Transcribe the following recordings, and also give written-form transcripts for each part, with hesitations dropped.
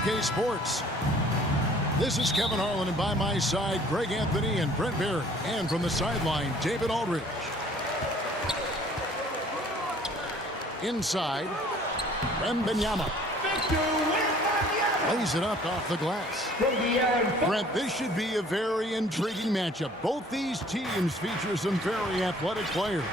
2K Sports. This is Kevin Harlan, and by my side, Greg Anthony and Brent Barry. And from the sideline, David Aldridge. Inside, Wembanyama. Lays it up off the glass. Brent, this should be a very intriguing matchup. Both these teams feature some very athletic players.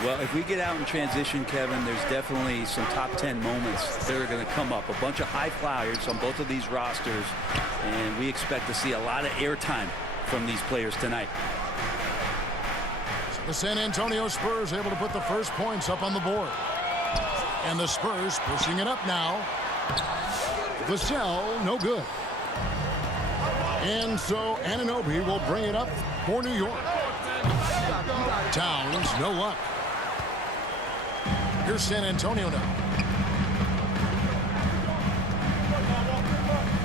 Well, if we get out in transition, Kevin, there's definitely some top 10 moments that are going to come up. A bunch of high flyers on both of these rosters, and we expect to see a lot of airtime from these players tonight. The San Antonio Spurs able to put the first points up on the board. And the Spurs pushing it up now. Vassell, no good. And so Anunoby will bring it up for New York. Towns, no luck. Here's San Antonio now.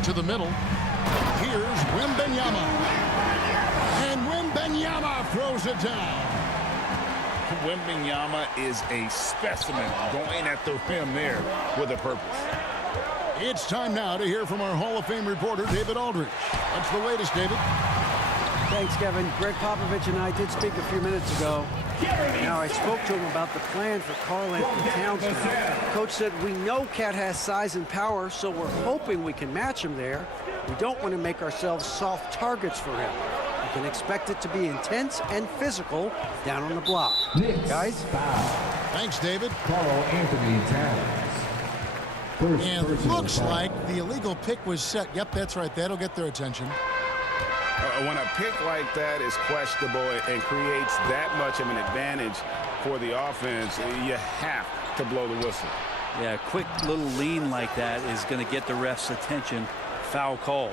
To the middle. Here's Wembanyama. And Wembanyama throws it down. Wembanyama is a specimen going at the rim there with a purpose. It's time now to hear from our Hall of Fame reporter, David Aldridge. What's the latest, David? Thanks, Kevin. Greg Popovich and I did speak a few minutes ago. Now, I spoke to him about the plan for Karl-Anthony Towns now. Coach said, we know Cat has size and power, so we're hoping we can match him there. We don't want to make ourselves soft targets for him. You can expect it to be intense and physical down on the block. Guys? Thanks, David. Karl-Anthony Towns. And it looks like the illegal pick was set. Yep, that's right. That'll get their attention. When a pick like that is questionable and creates that much of an advantage for the offense, you have to blow the whistle. Yeah, a quick little lean like that is going to get the ref's attention. Foul call.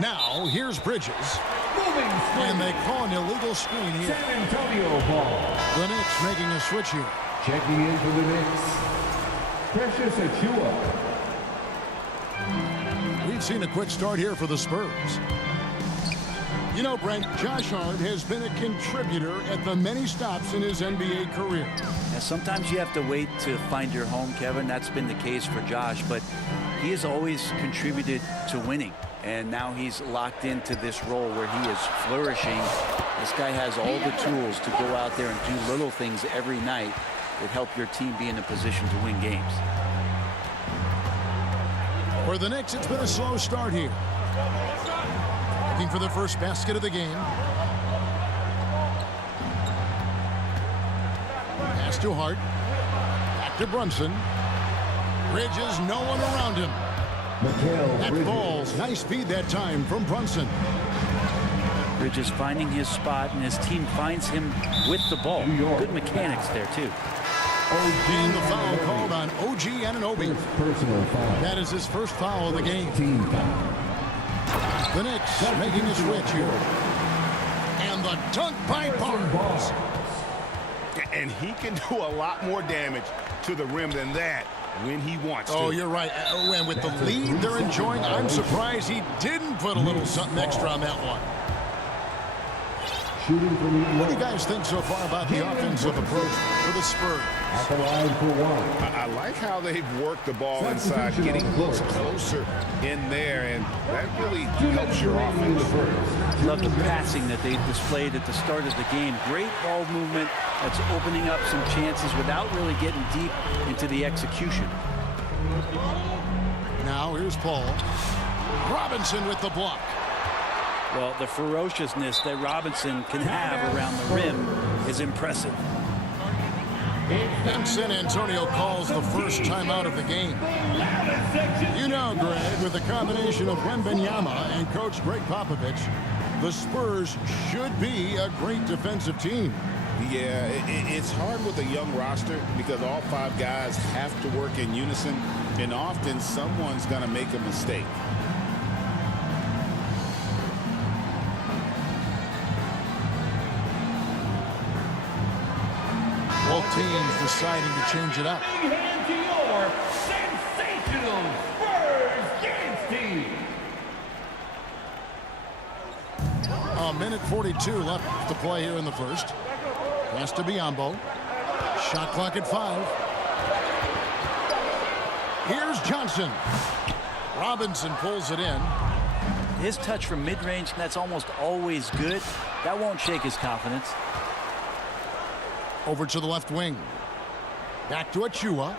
Now, here's Bridges. And they call an illegal screen here. San Antonio ball. The Knicks making a switch here. Checking in for the Knicks. Precious Achiuwa. We've seen a quick start here for the Spurs. You know, Brent, Josh Hart has been a contributor at the many stops in his NBA career. Now, sometimes you have to wait to find your home, Kevin. That's been the case for Josh, but he has always contributed to winning. And now he's locked into this role where he is flourishing. This guy has all the tools to go out there and do little things every night that help your team be in a position to win games. For the Knicks, it's been a slow start here. Looking for the first basket of the game. Pass to Hart. Back to Brunson. Bridges, no one around him. That falls. Nice feed that time from Brunson. Bridges finding his spot, and his team finds him with the ball. Good mechanics there, too. And the foul called on OG Anunoby. Personal foul. That is his first foul of the game. Team foul. The Knicks making a switch here. And the dunk by Barnes. And he can do a lot more damage to the rim than that when he wants to. Oh, you're right. And with the lead they're enjoying, I'm surprised he didn't put a little something extra on that one. What do you guys think so far about the offensive approach for the Spurs? At the line for one. I like how they've worked the ball inside, getting closer in there, and that really helps your offense. Love the passing that they displayed at the start of the game. Great ball movement that's opening up some chances without really getting deep into the execution. Now here's Paul. Robinson with the block. Well, the ferociousness that Robinson can have around the rim is impressive. And San Antonio calls the first timeout of the game. You know, Greg, with the combination of Wembanyama and Coach Greg Popovich, the Spurs should be a great defensive team. Yeah, it's hard with a young roster because all five guys have to work in unison, and often someone's going to make a mistake. Both teams deciding to change it up. Hand to your sensational Spurs dance team. A minute 42 left to play here in the first. Pass to Biyombo. Shot clock at 5. Here's Johnson. Robinson pulls it in. His touch from mid-range, that's almost always good. That won't shake his confidence. Over to the left wing. Back to Achua.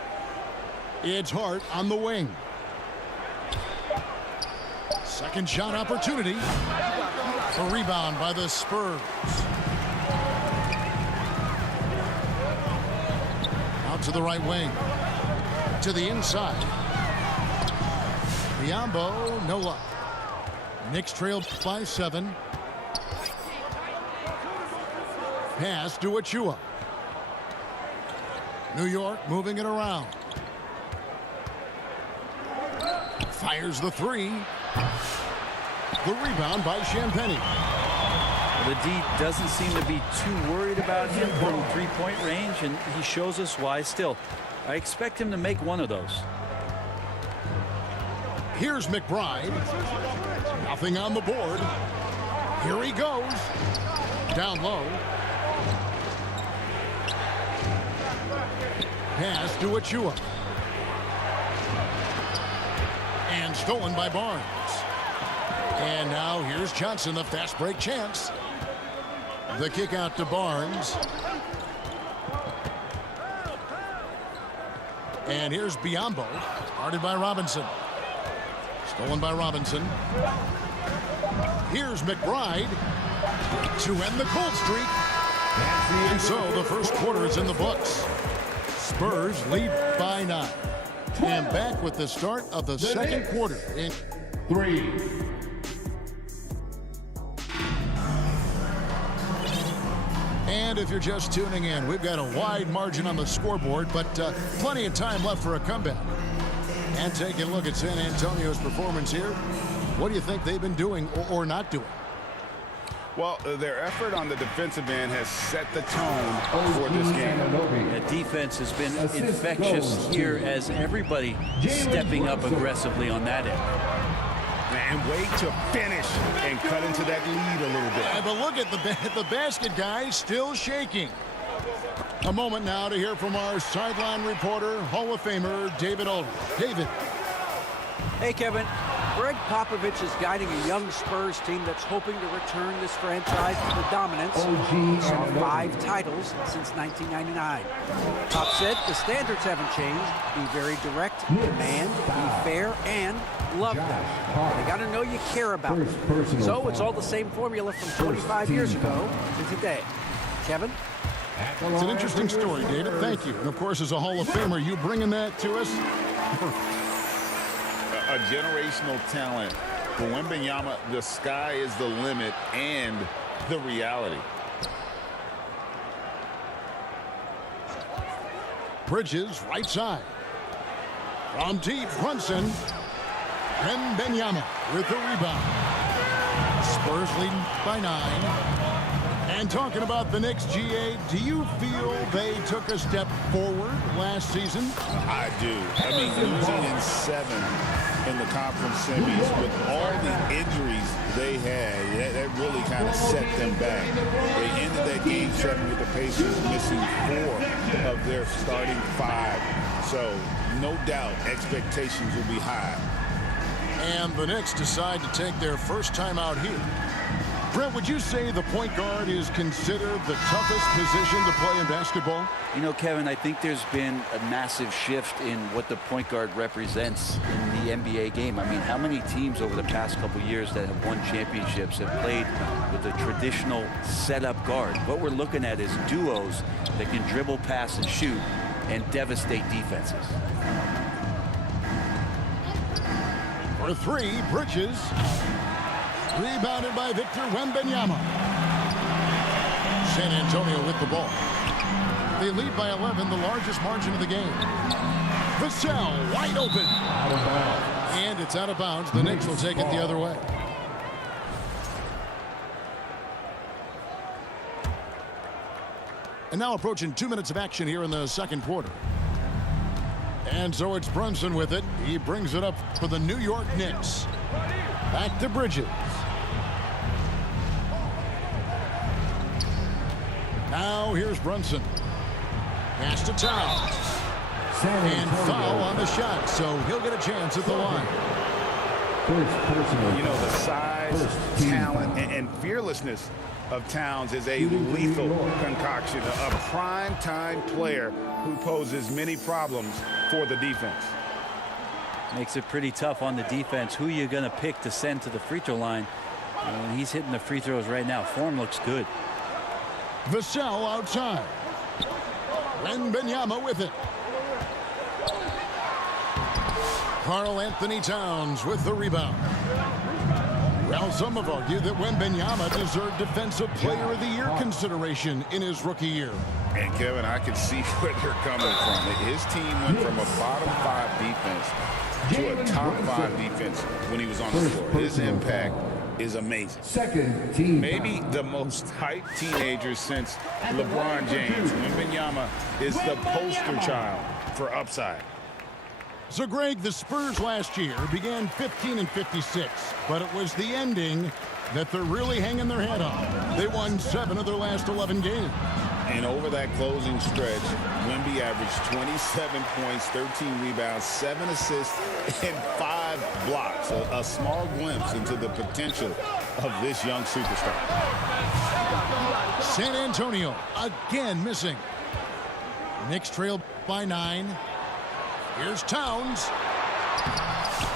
It's Hart on the wing. Second shot opportunity. A rebound by the Spurs. Out to the right wing. To the inside. Biombo, no luck. Knicks trailed by 7. Pass to Achua. New York moving it around. Fires the 3. The rebound by Champagnie. The D doesn't seem to be too worried about him from three-point range, and he shows us why still. I expect him to make one of those. Here's McBride. Nothing on the board. Here he goes. Down low. Pass to Achua. And stolen by Barnes. And now here's Johnson, the fast break chance. The kick out to Barnes. And here's Biombo, guarded by Robinson. Stolen by Robinson. Here's McBride to end the cold streak. And so the first quarter is in the books. Spurs lead by 9. And back with the start of the second quarter. In 3. And if you're just tuning in, we've got a wide margin on the scoreboard, but plenty of time left for a comeback. And taking a look at San Antonio's performance here, what do you think they've been doing or not doing? Well, their effort on the defensive end has set the tone for this game. The defense has been infectious here as everybody stepping up aggressively on that end. And wait to finish and cut into that lead a little bit. Yeah, but look at the basket guy still shaking. A moment now to hear from our sideline reporter, Hall of Famer David Aldridge. David. Hey, Kevin. Greg Popovich is guiding a young Spurs team that's hoping to return this franchise to the dominance. He saw 5 titles since 1999. Pop said the standards haven't changed. Be very direct, demand, be fair, and love them. They got to know you care about them. So it's all the same formula from 25 years ago to today. Kevin? It's an interesting story, David. Thank you. And, of course, as a Hall of Famer, you bringing that to us? A generational talent. For Wembanyama, the sky is the limit and the reality. Bridges, right side. From deep, Brunson. Wembanyama with the rebound. Spurs leading by 9. And talking about the Knicks, GA, do you feel they took a step forward last season? I do. I mean, losing in 7 in the conference semis with all the injuries they had, that really kind of set them back. They ended that game 7 with the Pacers missing 4 of their starting 5. So, no doubt, expectations will be high. And the Knicks decide to take their first time out here. Brent, would you say the point guard is considered the toughest position to play in basketball? You know, Kevin, I think there's been a massive shift in what the point guard represents in the NBA game. I mean, how many teams over the past couple years that have won championships have played with a traditional setup guard? What we're looking at is duos that can dribble, pass, and shoot and devastate defenses. For 3, Bridges. Rebounded by Victor Wembanyama. San Antonio with the ball. They lead by 11, the largest margin of the game. Vassell wide open. Out of bounds. And it's out of bounds. The Knicks will take it the other way. And now approaching 2 minutes of action here in the second quarter. And so it's Brunson with it. He brings it up for the New York Knicks. Back to Bridges. Now here's Brunson. Pass to Towns. And foul on the shot, so he'll get a chance at the line. You know, the size, talent, and fearlessness of Towns is a lethal concoction, a prime-time player who poses many problems for the defense. Makes it pretty tough on the defense. Who you going to pick to send to the free throw line? And he's hitting the free throws right now. Form looks good. Vassell outside. Wembanyama with it. Karl Anthony Towns with the rebound. Well, some have argued that Wembanyama deserved Defensive Player of the Year consideration in his rookie year. And, Kevin, I can see where they're coming from. His team went from a bottom 5 defense to a top 5 defense when he was on the floor. His impact is amazing. Second team. Maybe the most hyped teenager since LeBron James. Wembanyama is the poster child for upside. So, Greg, the Spurs last year began 15-56, but it was the ending that they're really hanging their head on. They won 7 of their last 11 games. And over that closing stretch, Wemby averaged 27 points, 13 rebounds, 7 assists, and 5 blocks. A small glimpse into the potential of this young superstar. San Antonio again missing. Knicks trailed by 9. Here's Towns.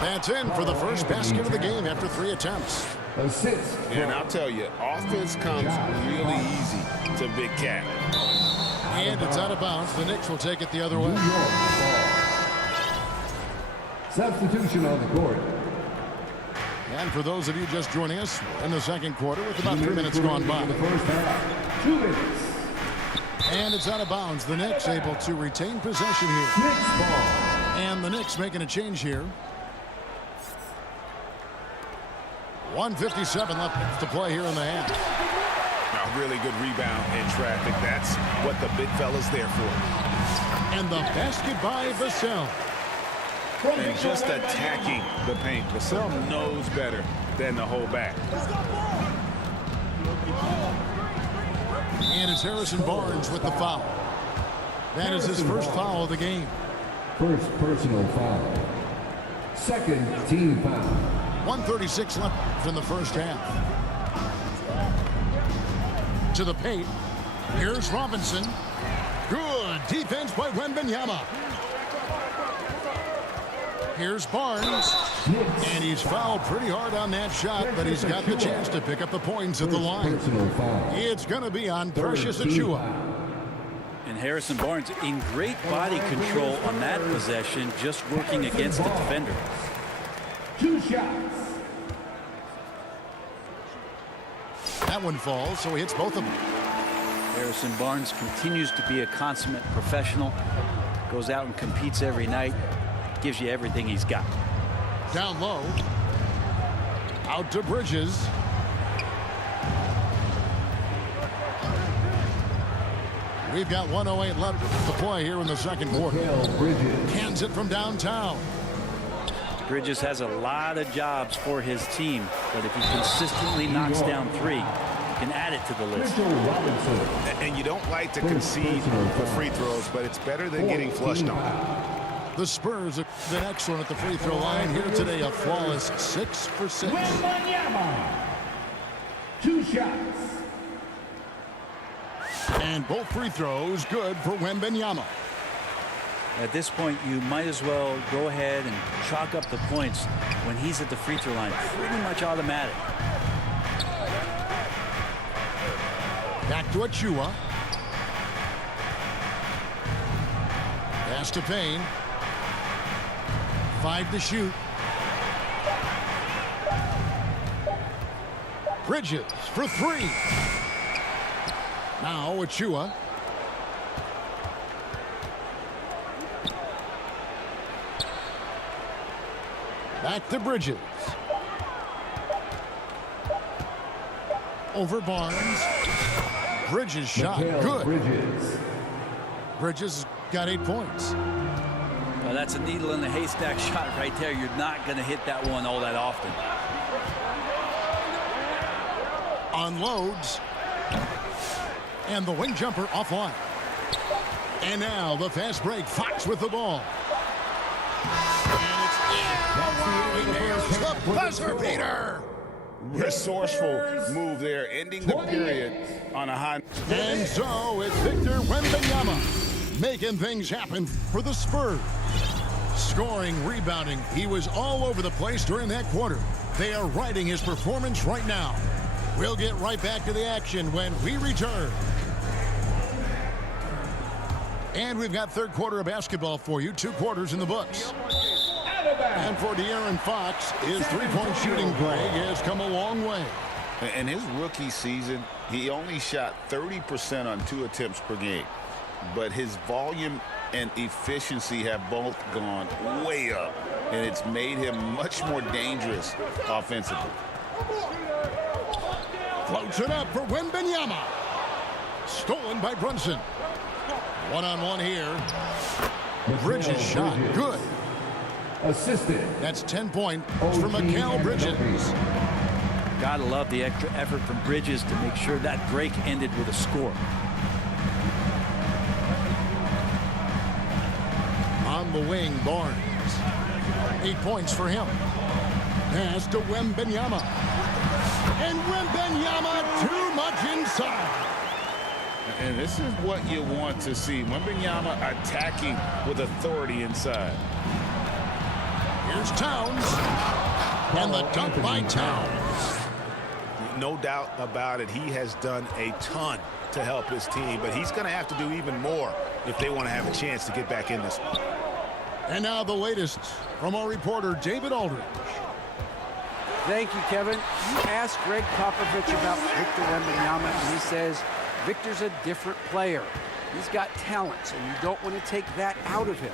That's in for the first basket of the game after 3 attempts. Assist. And I'll tell you, offense comes really easy to Big Cat. And it's out of bounds. The Knicks will take it the other way. Substitution on the court. And for those of you just joining us in the second quarter with about 3 minutes gone by. The first half. 2 minutes. And it's out of bounds. The Knicks able to retain possession here. Knicks ball. And the Knicks making a change here. 1:57 left to play here in the half. A really good rebound in traffic. That's what the big fella's there for. And the basket by Vassell. And just attacking the paint. Vassell knows better than to hold back. And it's Harrison Barnes with the foul. That is his first foul of the game. First personal foul. Second team foul. 1:36 left in the first half. To the paint. Here's Robinson. Good defense by Wembanyama. Here's Barnes. And he's fouled pretty hard on that shot, but he's got the chance to pick up the points at the line. It's going to be on Precious Achiuwa. And Harrison Barnes in great body control on that possession, just working against the defender. 2 shots. That one falls, so he hits both of them. Harrison Barnes continues to be a consummate professional. Goes out and competes every night. Gives you everything he's got. Down low. Out to Bridges. We've got 1:08 left to play here in the second quarter. Cans it from downtown. Bridges has a lot of jobs for his team, but if he consistently knocks down 3, he can add it to the list. And you don't like to concede for free throws, but it's better than getting flushed on. The Spurs have been excellent at the free throw line here today. A flawless 6 for 6. 2 shots. And both free throws good for Wembanyama. At this point, you might as well go ahead and chalk up the points when he's at the free throw line. Pretty much automatic. Back to Achiuwa. Pass to Payne. 5 to shoot. Bridges for 3. Now Achiuwa. Back to Bridges. Over Barnes. Bridges shot good. Bridges got 8 points. Well, that's a needle in the haystack shot right there. You're not going to hit that one all that often. Unloads. And the wing jumper offline. And now the fast break. Fox with the ball. And it's he nails the buzzer beater. Resourceful move there, ending the period on a high. And so it's Victor Wembanyama making things happen for the Spurs. Scoring, rebounding, he was all over the place during that quarter. They are riding his performance right now. We'll get right back to the action when we return. And we've got third quarter of basketball for you. 2 quarters in the books. And for De'Aaron Fox, his three-point shooting, Greg, has come a long way. In his rookie season, he only shot 30% on 2 attempts per game. But his volume and efficiency have both gone way up. And it's made him much more dangerous offensively. Floats it up for Wembanyama. Stolen by Brunson. One-on-one here. Bridges shot. Good. Assisted. That's 10 points for Mikal Bridges. Gotta love the extra effort from Bridges to make sure that break ended with a score. On the wing, Barnes. 8 points for him. Pass to Wembanyama. And Wembanyama too much inside. And this is what you want to see. Wembanyama attacking with authority inside. Here's Towns. And the dunk by Towns. No doubt about it. He has done a ton to help his team, but he's going to have to do even more if they want to have a chance to get back in this one. And now the latest from our reporter, David Aldridge. Thank you, Kevin. You asked Greg Popovich about Victor Wembanyama, and he says Victor's a different player. He's got talents, and you don't want to take that out of him.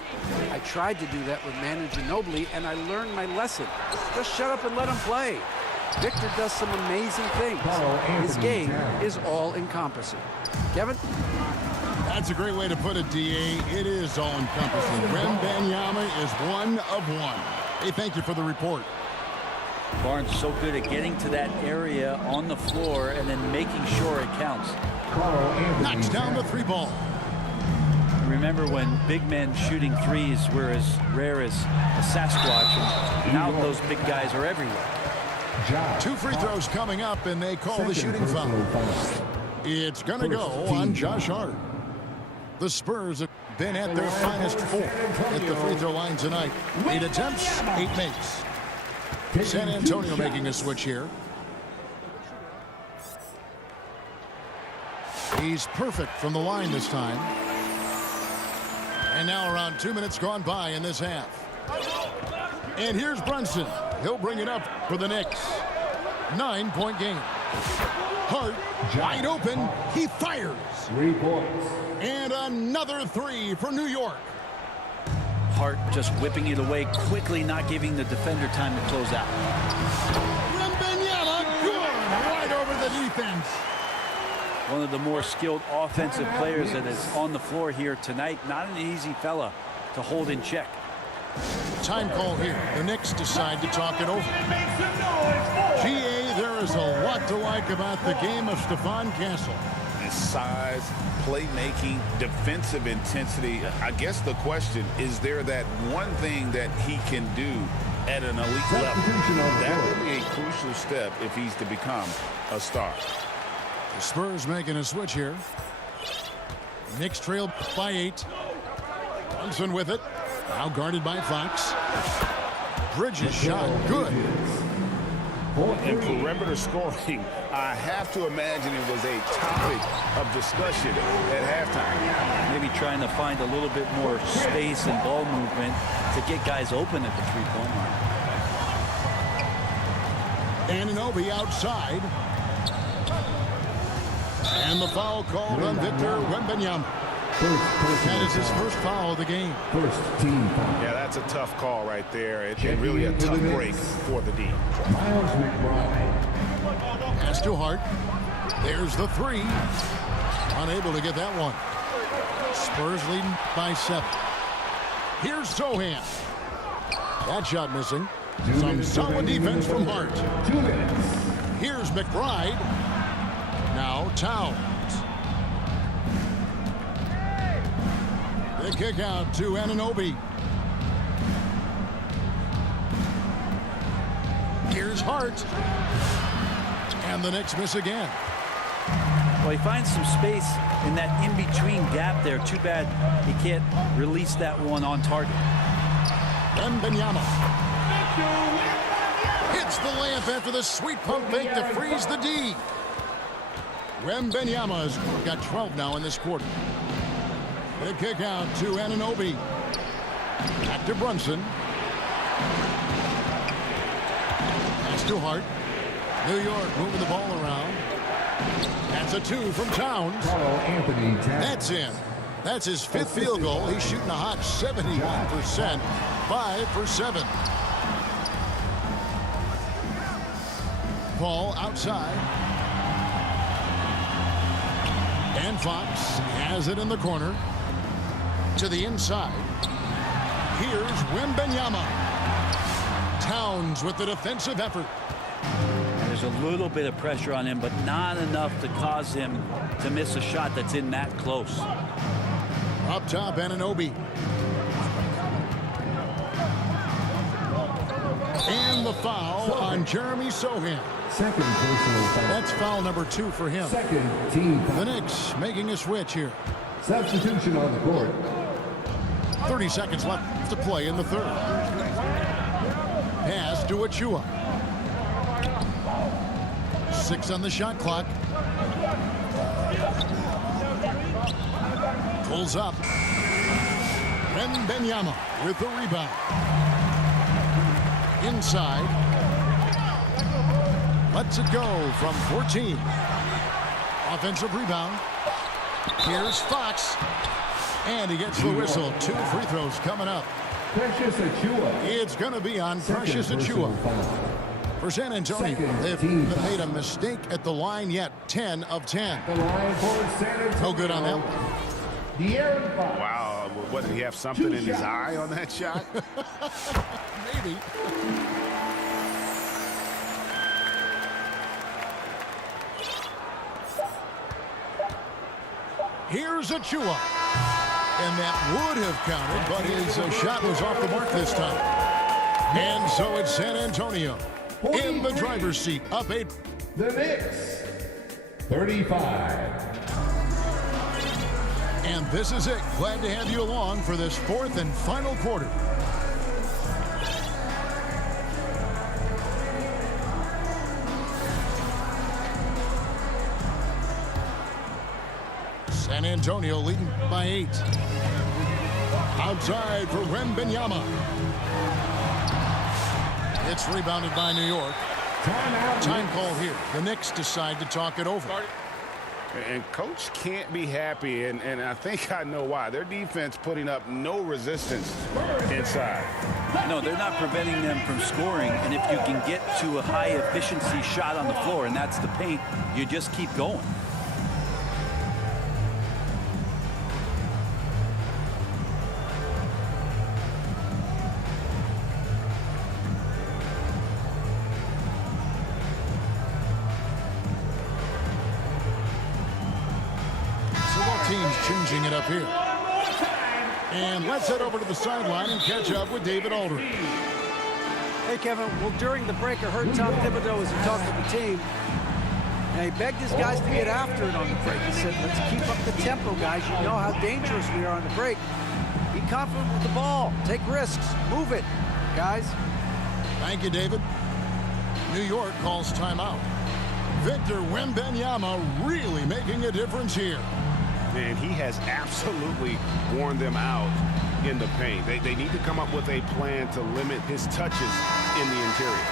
I tried to do that with Manu Ginobili, and I learned my lesson. Just shut up and let him play. Victor does some amazing things. His game is all-encompassing. Kevin? That's a great way to put it, D.A. It is all-encompassing. Wembanyama is one of one. Hey, thank you for the report. Barnes so good at getting to that area on the floor and then making sure it counts. Knocks down the 3 ball. Remember when big men shooting threes were as rare as a Sasquatch, and now those big guys are everywhere. 2 free throws coming up, and they call the shooting foul. It's going to go on Josh Hart. The Spurs have been at their finest 4 at the free throw line tonight. 8 attempts, 8 makes. San Antonio making a switch here. He's perfect from the line this time. And now around 2 minutes gone by in this half. And here's Brunson. He'll bring it up for the Knicks. 9-point game. Hart wide open. He fires. 3 points. And another 3 for New York. Hart just whipping it away quickly, not giving the defender time to close out. Wembanyama, good, right over the defense. One of the more skilled offensive players that is on the floor here tonight. Not an easy fella to hold in check. Time call here. The Knicks decide to talk it over. GA, there is a lot to like about the game of Stephon Castle. His size, playmaking, defensive intensity. I guess the question, is there that one thing that he can do at an elite level? That would be a crucial step if he's to become a star. The Spurs making a switch here. Knicks trail by 8. Brunson with it. Now guarded by Fox. Bridges shot. Good. In perimeter scoring, I have to imagine it was a topic of discussion at halftime. Maybe trying to find a little bit more space and ball movement to get guys open at the three-point line. Anunoby outside. And the foul called on Victor Wembanyama. That is his first foul of the game. First team foul. Yeah, that's a tough call right there. It's really a tough break for the D. Miles McBride. Pass to Hart. There's the 3. Unable to get that one. Spurs leading by 7. Here's Sohan. That shot missing. Some solid defense from Hart. 2 minutes. Here's McBride. Now Towns. The kick out to Anunoby. Here's Hart. And the Knicks miss again. Well, he finds some space in that in-between gap there. Too bad he can't release that one on target. Wembanyama hits the layup after the sweet pump fake to freeze the D. Wembanyama's got 12 now in this quarter. The kick out to Anunoby. Back to Brunson. Pass to Hart. New York moving the ball around. That's a 2 from Towns. That's in. That's his 5th field goal. He's shooting a hot 71%. 5 for 7. Ball outside. And Fox has it in the corner. To the inside. Here's Wembanyama. Towns with the defensive effort. There's a little bit of pressure on him, but not enough to cause him to miss a shot that's in that close. Up top, Anunoby. And the foul on Jeremy Sohan. Second personal foul. That's foul number 2 for him. Second team foul. The Knicks making a switch here. Substitution on the court. 30 seconds left to play in the third. Pass to Achua. 6 on the shot clock. Pulls up. Wembanyama with the rebound. Inside. Lets it go from 14. Offensive rebound. Here's Fox. And he gets the whistle. 2 free throws coming up. Precious Achua. It's going to be on Precious Achua. For San Antonio, they've made a mistake at the line yet. 10 of 10. The line for San Antonio. No good on them. De'Aaron Fox. Wow, what, did he have something in his eye on that shot? Maybe. Here's Achua. And that would have counted, but his shot was off the mark this time. And so it's San Antonio in the driver's seat, up 8. The Knicks, 35. And this is it. Glad to have you along for this 4th and final quarter. San Antonio leading by 8. Outside for Wembanyama. It's rebounded by New York. Time call here. The Knicks decide to talk it over. And coach can't be happy, and I think I know why. Their defense putting up no resistance inside. No, they're not preventing them from scoring, and if you can get to a high efficiency shot on the floor, and that's the paint, you just keep going. Teams changing it up here. And let's head over to the sideline and catch up with David Aldridge. Hey, Kevin. Well, during the break, I heard Tom Thibodeau as he talked to the team. And he begged his guys to get after it on the break. He said, let's keep up the tempo, guys. You know how dangerous we are on the break. Be confident with the ball. Take risks. Move it, guys. Thank you, David. New York calls timeout. Victor Wembanyama really making a difference here. And he has absolutely worn them out in the paint. They need to come up with a plan to limit his touches in the interior.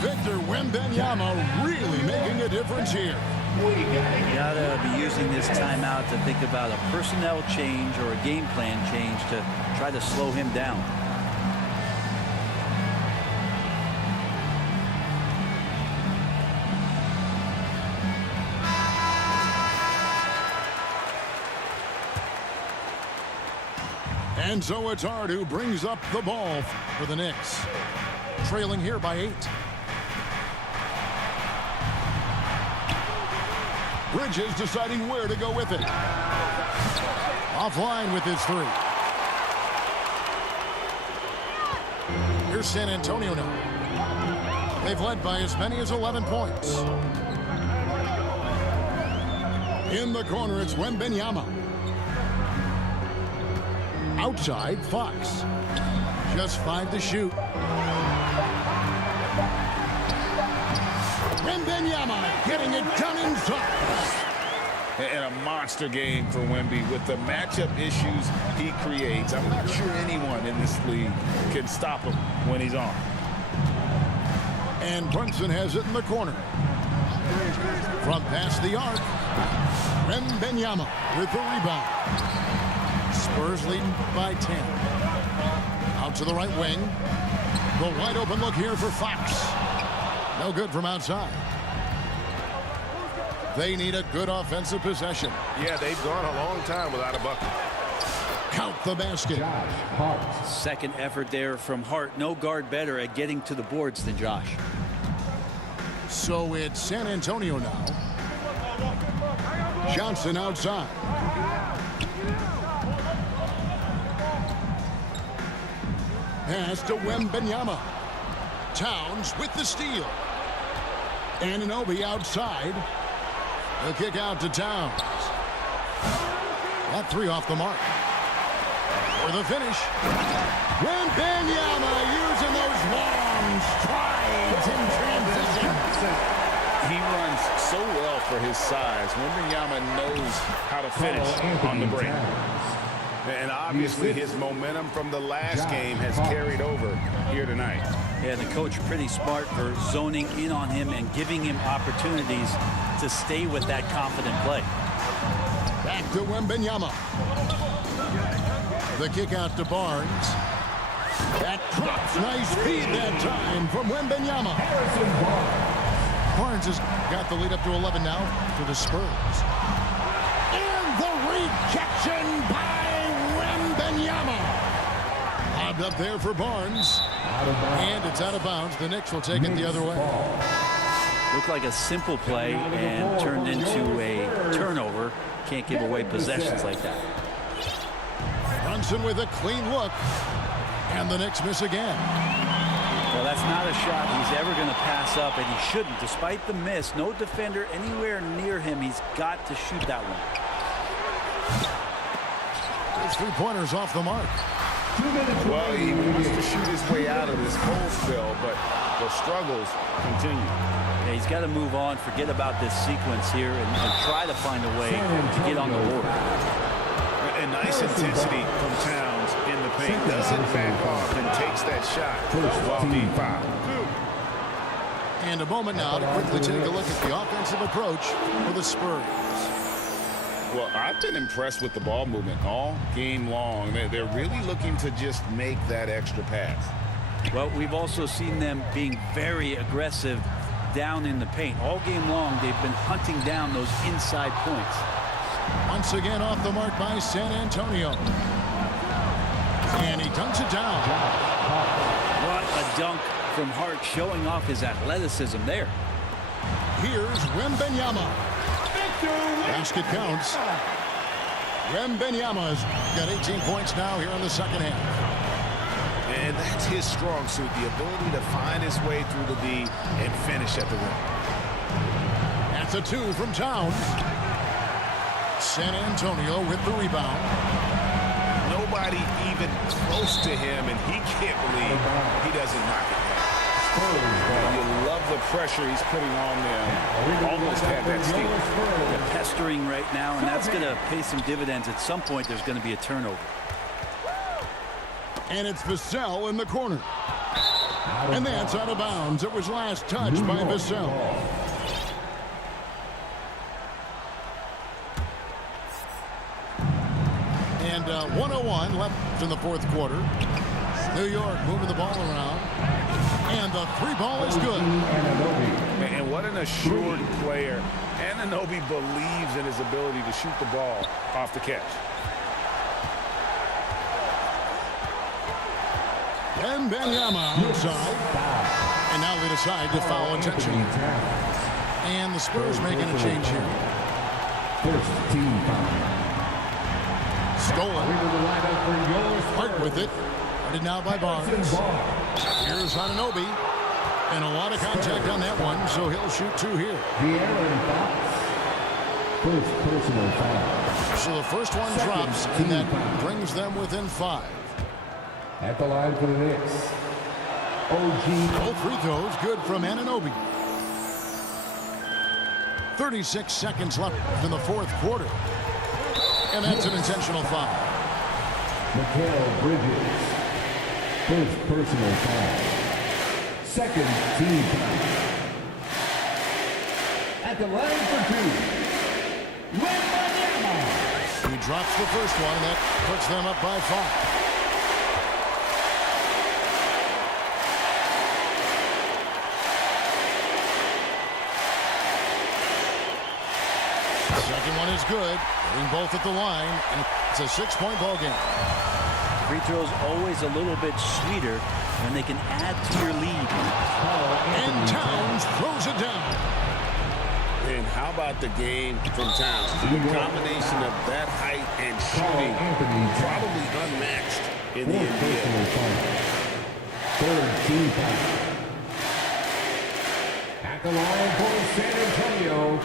Victor Wembanyama really making a difference here. You gotta be using this timeout to think about a personnel change or a game plan change to try to slow him down. And so it's Hart who brings up the ball for the Knicks. Trailing here by 8. Bridges deciding where to go with it. Offline with his three. Here's San Antonio now. They've led by as many as 11 points. In the corner, it's Wembanyama. Outside, Fox. Just 5 to shoot. Wembanyama getting it done inside. And a monster game for Wemby with the matchup issues he creates. I'm not sure anyone in this league can stop him when he's on. And Brunson has it in the corner. From past the arc, Wembanyama with the rebound. Spurs leading by 10. Out to the right wing. The wide open look here for Fox. No good from outside. They need a good offensive possession. Yeah, they've gone a long time without a bucket. Count the basket. Second effort there from Hart. No guard better at getting to the boards than Josh. So it's San Antonio now. Johnson outside. Pass to Wembanyama. Towns with the steal. Anunoby outside. The kick out to Towns. That three off the mark. For the finish. Wembanyama using those long strides in transition. He runs so well for his size. Wembanyama knows how to finish on the break. And obviously his momentum from the last game has carried over here tonight. Yeah, the coach pretty smart for zoning in on him and giving him opportunities to stay with that confident play. Back to Wembanyama. The kick out to Barnes. That drops. Nice feed that time from Wembanyama. Barnes has got the lead up to 11 now for the Spurs. And the rejection by Wembanyama. Lobbed up there for Barnes. And it's out of bounds. The Knicks will take it the other way. Looked like a simple play and turned into a turnover. Can't give away possessions like that. Brunson with a clean look. And the Knicks miss again. Well, that's not a shot he's ever going to pass up, and he shouldn't. Despite the miss, no defender anywhere near him. He's got to shoot that one. There's 3-pointers off the mark. Well, he wants to shoot his way out of this cold spell, but the struggles continue. Yeah, he's got to move on, forget about this sequence here, and try to find a way to get on the board. And nice intensity from Towns in the paint. Doesn't back off and takes that shot while being fouled. And a moment now to quickly take a look at the offensive approach for the Spurs. Well, I've been impressed with the ball movement all game long. They're really looking to just make that extra pass. Well, we've also seen them being very aggressive down in the paint. All game long, they've been hunting down those inside points. Once again off the mark by San Antonio. And he dunks it down. What a dunk from Hart, showing off his athleticism there. Here's Wembanyama. Basket counts. Wembanyama's got 18 points now here in the second half. And that's his strong suit, the ability to find his way through the D and finish at the rim. That's a 2 from Towns. San Antonio with the rebound. Nobody even close to him, and he can't believe he doesn't knock it down. You love the pressure he's putting on them. Almost had that steal. They're pestering right now, and that's going to pay some dividends. At some point, there's going to be a turnover. And it's Vassell in the corner. And that's out of bounds. It was last touched by Vassell. And 1:01 left in the fourth quarter. New York moving the ball around. And the 3 ball is good. And what an assured player. Anunoby believes in his ability to shoot the ball off the catch. Wembanyama outside. And now they decide to follow attention. And the Spurs making a change here. First team foul. Stolen. Into the lineup for your Hart with it. Guarded now by Barnes. Here's Anunoby. And a lot of contact on that one, so he'll shoot 2 here. De'Aaron Fox. First personal foul. So the first one drops, and that brings them within 5. At the line for the Knicks, OG. Both free throws good from Anunoby. 36 seconds left in the 4th quarter. And that's an intentional foul. Mikal Bridges. First personal foul. Second team foul. At the line for 2, Wembanyama. He drops the first one, and that puts them up by 5. Second one is good. Getting both at the line, and it's a 6-point ball game. Free throws always a little bit sweeter when they can add to your lead. And Towns throws it down. And how about the game from Towns? The combination of that height and shooting, probably unmatched in the NBA. Third team foul. At the line for San Antonio.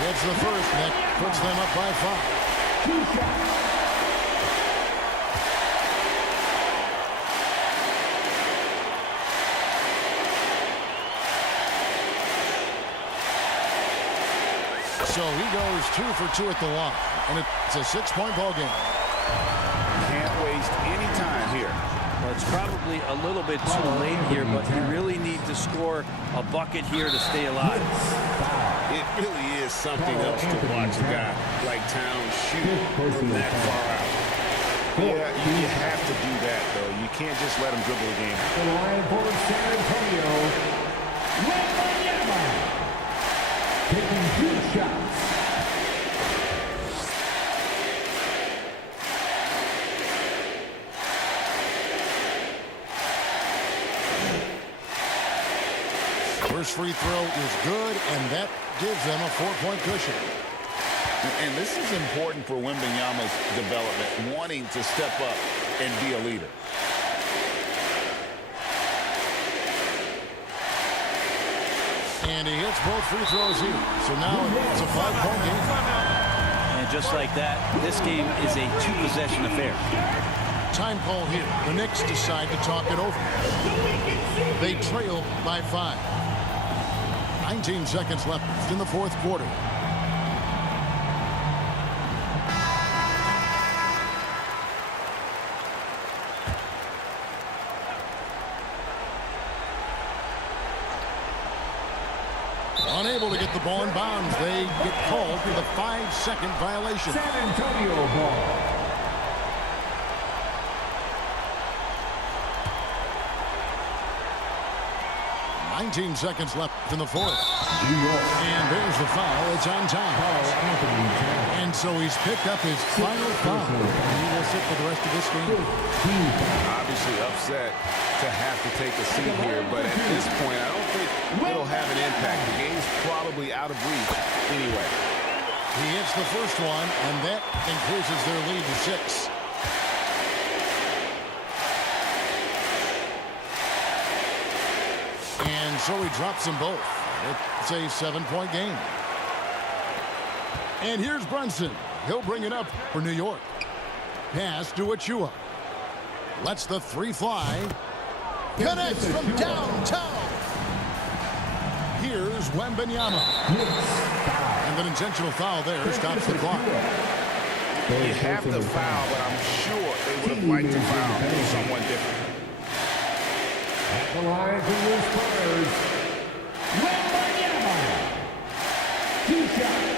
That's the first, and that puts them up by 5. 2 shots. So he goes 2 for 2 at the line, and it's a 6-point ball game. Can't waste any time here. Well, it's probably a little bit too late here, but you really need to score a bucket here to stay alive. It really is something else to watch a guy like Towns shoot from that far out. Yeah, you have to do that, though. You can't just let him dribble the game. The line for San Antonio. Wembanyama. Taking 2 shots. First free throw is good, and that gives them a 4-point cushion. And this is important for Wembanyama's development, wanting to step up and be a leader. And he hits both free throws here. So now it's a 5-point game. And just like that, this game is a 2-possession affair. Time call here. The Knicks decide to talk it over. They trail by 5. 19 seconds left in the 4th quarter. Unable to get the ball in bounds. They get called for the 5-second violation. San Antonio ball. Nineteen seconds left in the 4th. And there's the foul. It's on time. And so he's picked up his final foul. And he will sit for the rest of this game. Obviously upset to have to take a seat here, but at this point, I don't think it'll have an impact. The game's probably out of reach anyway. He hits the first one, and that increases their lead to 6. And so he drops them both. It's a 7-point game. And here's Brunson. He'll bring it up for New York. Pass to Achua. Lets the 3 fly. Connects from downtown. Here's Wembanyama. And an intentional foul there stops the clock. You have the foul, but I'm sure they would have liked to foul someone different. At the line for the Spurs, Wembanyama. 2 shots.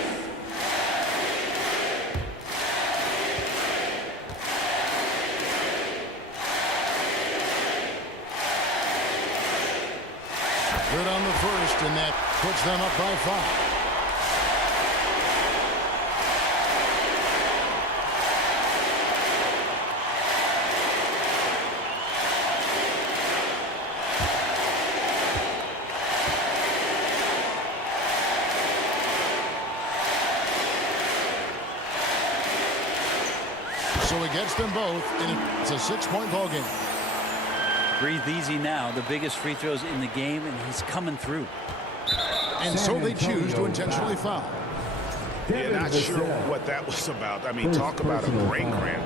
Good on the first, and that puts them up by 5. gets them both, and it's a 6-point ball game. Breathe easy now. The biggest free throws in the game, and he's coming through. And so they choose to intentionally foul. Yeah, not sure what that was about. I mean, talk about a brain cramp.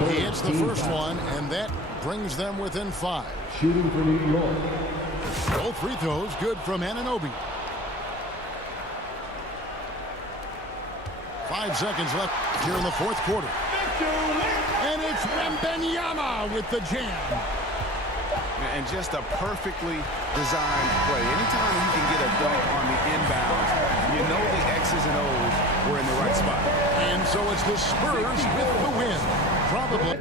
He hits the first one, and that brings them within 5. Shooting for New York. Both free throws good from Anunoby. 5 seconds left here in the fourth quarter. And it's Wembanyama with the jam. And just a perfectly designed play. Anytime you can get a dunk on the inbounds, you know the X's and O's were in the right spot. And so it's the Spurs with the win. Probably.